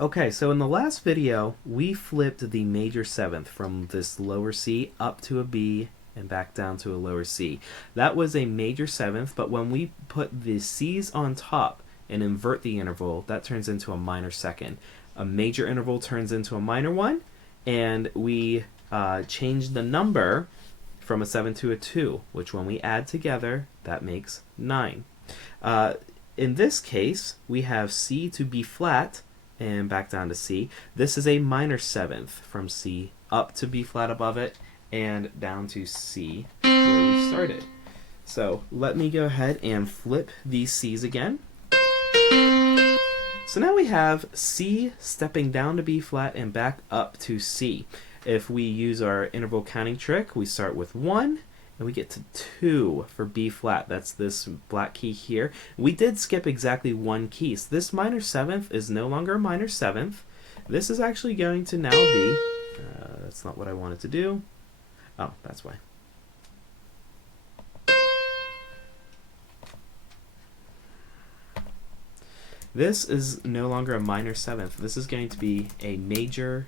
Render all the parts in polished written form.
Okay, so in the last video, we flipped the major seventh from this lower C up to a B and back down to a lower C. That was a major seventh, but when we put the C's on top and invert the interval, that turns into a minor second. A major interval turns into a minor one, and we change the number from a 7 to a 2, which when we add together, that makes 9. In this case, we have C to B flat, and back down to C. This is a minor seventh from C up to B flat above it and down to C where we started. So let me go ahead and flip these C's again. So now we have C stepping down to B flat and back up to C. If we use our interval counting trick, we start with 1 and we get to 2 for B flat. That's this black key here. We did skip exactly one key. So this minor seventh is no longer a minor seventh. This is actually going to now be, that's not what I wanted to do. Oh, that's why. This is no longer a minor seventh. This is going to be a major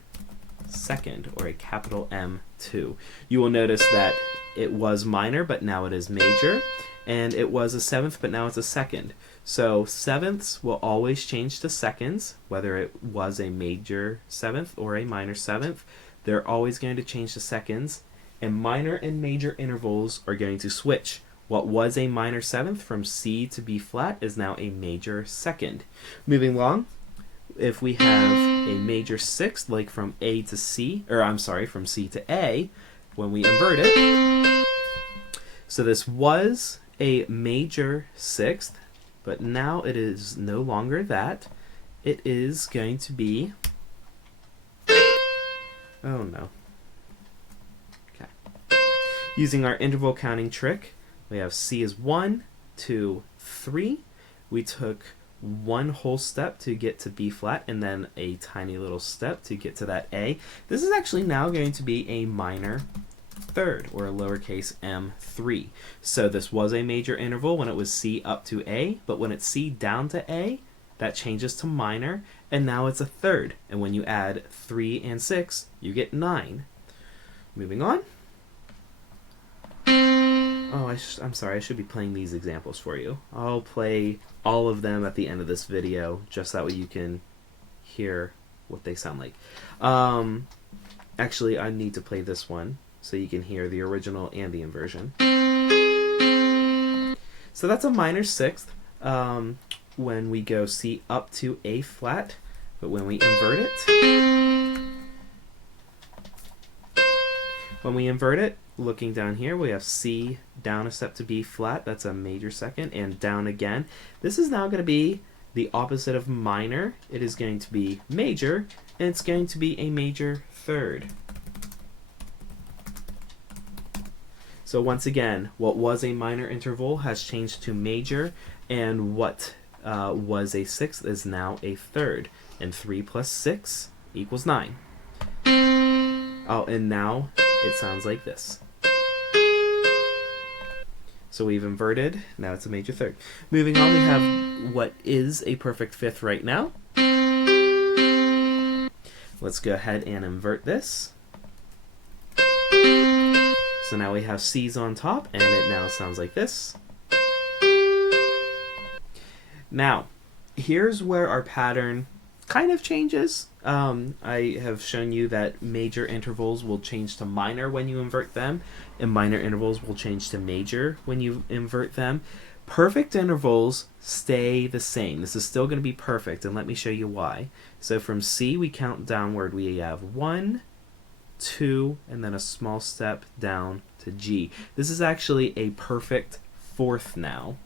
second, or a capital M2. You will notice that it was minor, but now it is major, and it was a seventh, but now it's a second. So sevenths will always change to seconds, whether it was a major seventh or a minor seventh. They're always going to change to seconds, and minor and major intervals are going to switch. What was a minor seventh from C to B flat is now a major second. Moving along, if we have a major sixth, like from A to C, or I'm sorry, from C to A, when we invert it, so this was a major sixth, but now it is no longer that. It is going to be, oh no. Okay. Using our interval counting trick, we have C is 1, 2, 3. We took one whole step to get to B flat and then a tiny little step to get to that A. This is actually now going to be a minor third, or a lowercase m3. So this was a major interval when it was C up to A, but when it's C down to A, that changes to minor, and now it's a third. And when you add 3 and 6, you get 9. Moving on. Oh, I'm sorry, I should be playing these examples for you. I'll play all of them at the end of this video, just that way you can hear what they sound like. Actually, I need to play this one so you can hear the original and the inversion. So that's a minor sixth when we go C up to A flat, but when we invert it, looking down here, we have C down a step to B flat. That's a major second, and down again. This is now going to be the opposite of minor. It is going to be major, and it's going to be a major third. So once again, what was a minor interval has changed to major, and what was a sixth is now a third. And 3 plus 6 equals 9. Oh, and now it sounds like this. So we've inverted, now it's a major third. Moving on, we have what is a perfect fifth right now. Let's go ahead and invert this. So now we have C's on top, and it now sounds like this. Now, here's where our pattern kind of changes. I have shown you that major intervals will change to minor when you invert them, and minor intervals will change to major when you invert them. Perfect intervals stay the same. This is still going to be perfect, and let me show you why. So from C, we count downward. We have 1, 2, and then a small step down to G. This is actually a perfect fourth now.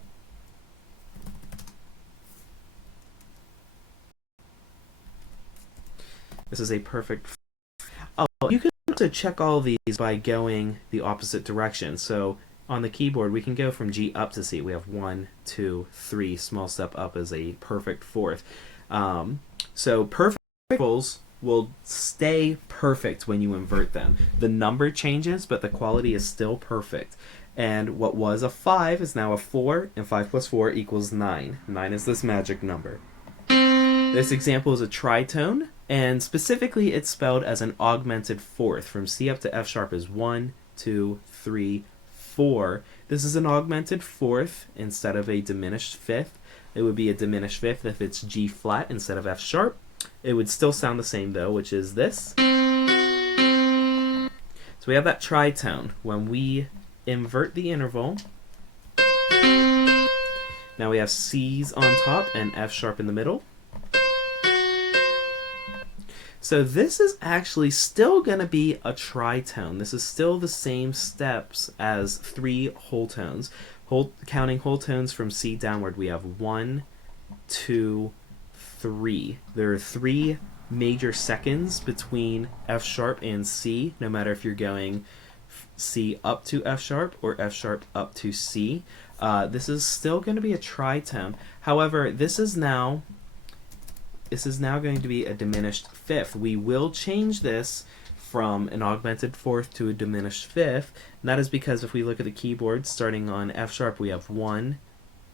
This is a perfect. Oh, you can also check all these by going the opposite direction. So on the keyboard, we can go from G up to C. We have 1, 2, 3. Small step up is a perfect fourth. So perfect intervals will stay perfect when you invert them. The number changes, but the quality is still perfect. And what was a 5 is now a 4, and 5 plus 4 equals 9. 9 is this magic number. This example is a tritone, and specifically it's spelled as an augmented fourth. From C up to F sharp is 1, 2, 3, 4. This is an augmented fourth instead of a diminished fifth. It would be a diminished fifth if it's G flat instead of F sharp. It would still sound the same though, which is this. So we have that tritone. When we invert the interval, now we have C's on top and F sharp in the middle. So this is actually still going to be a tritone. This is still the same steps as 3 whole tones. Counting whole tones from C downward, we have 1, 2, 3. There are 3 major seconds between F sharp and C, no matter if you're going C up to F sharp or F sharp up to C. This is still going to be a tritone. However, this is now going to be a diminished fifth. We will change this from an augmented fourth to a diminished fifth, and that is because if we look at the keyboard, starting on F sharp, we have 1,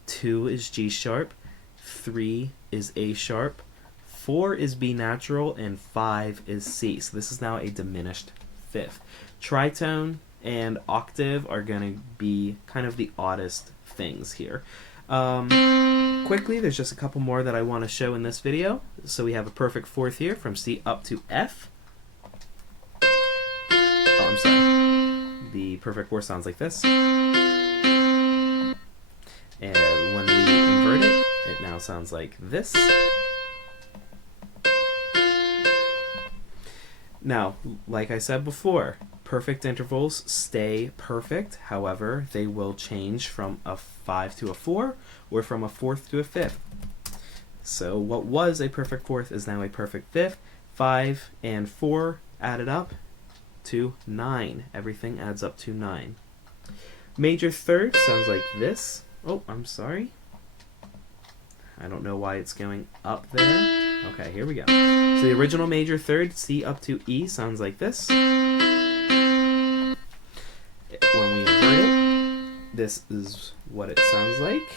2 is G sharp, 3 is A sharp, 4 is B natural, and 5 is C. So this is now a diminished fifth. Tritone and octave are going to be kind of the oddest things here. Quickly, there's just a couple more that I want to show in this video. So we have a perfect fourth here from C up to F. Oh, I'm sorry. The perfect fourth sounds like this. And when we invert it, it now sounds like this. Now, like I said before, perfect intervals stay perfect. However, they will change from a 5 to a 4 or from a fourth to a fifth. So what was a perfect fourth is now a perfect fifth. 5 and 4 added up to 9. Everything adds up to 9. Major third sounds like this. Oh, I'm sorry. I don't know why it's going up there. Okay, here we go. So the original major third, C up to E, sounds like this. When we invert it, this is what it sounds like.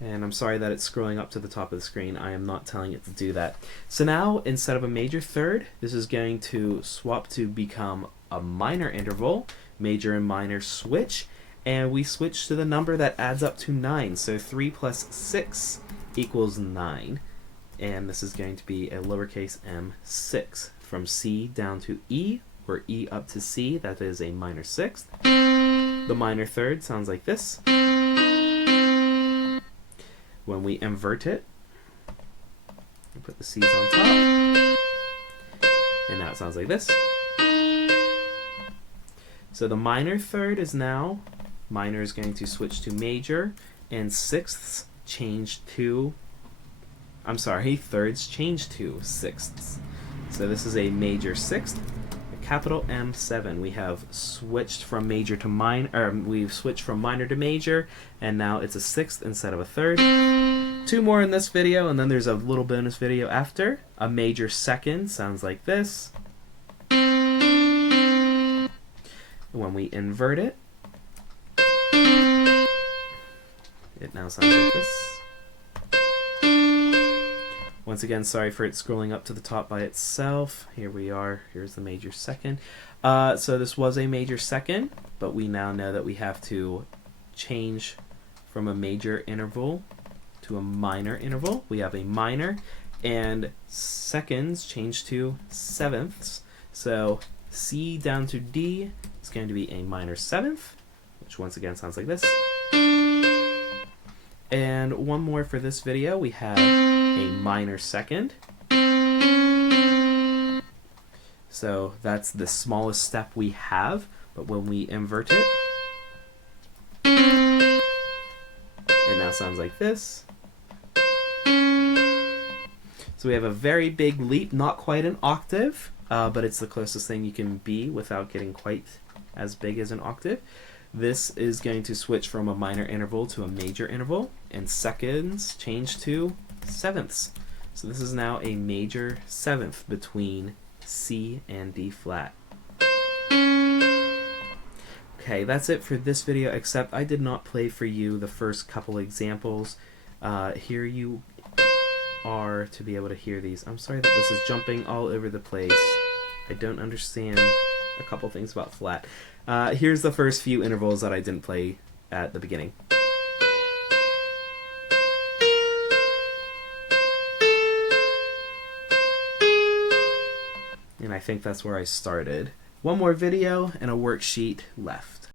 And I'm sorry that it's scrolling up to the top of the screen. I am not telling it to do that. So now, instead of a major third, this is going to swap to become a minor interval. Major and minor switch. And we switch to the number that adds up to 9. So 3 plus 6 equals 9. And this is going to be a lowercase m6. From C down to E, or E up to C, that is a minor sixth. The minor third sounds like this. When we invert it, we put the C's on top. And now it sounds like this. So the minor third is now, minor is going to switch to major, and sixths change to, I'm sorry, thirds change to sixths. So this is a major sixth, a capital M7. We have switched from major to minor, or we've switched from minor to major, and now it's a sixth instead of a third. 2 more in this video, and then there's a little bonus video after. A major second sounds like this. When we invert it, it now sounds like this. Once again, sorry for it scrolling up to the top by itself. Here we are. Here's the major second. So this was a major second, but we now know that we have to change from a major interval to a minor interval. We have a minor, and seconds change to sevenths. So C down to D is going to be a minor seventh, which once again sounds like this. And one more for this video, we have a minor second. So that's the smallest step we have, but when we invert it, it now sounds like this. So we have a very big leap, not quite an octave, but it's the closest thing you can be without getting quite as big as an octave. This is going to switch from a minor interval to a major interval, and seconds change to sevenths. So this is now a major seventh between C and D flat. Okay, that's it for this video, except I did not play for you the first couple examples. Here you are to be able to hear these. I'm sorry that this is jumping all over the place. I don't understand a couple things about flat. Here's the first few intervals that I didn't play at the beginning. And I think that's where I started. One more video and a worksheet left.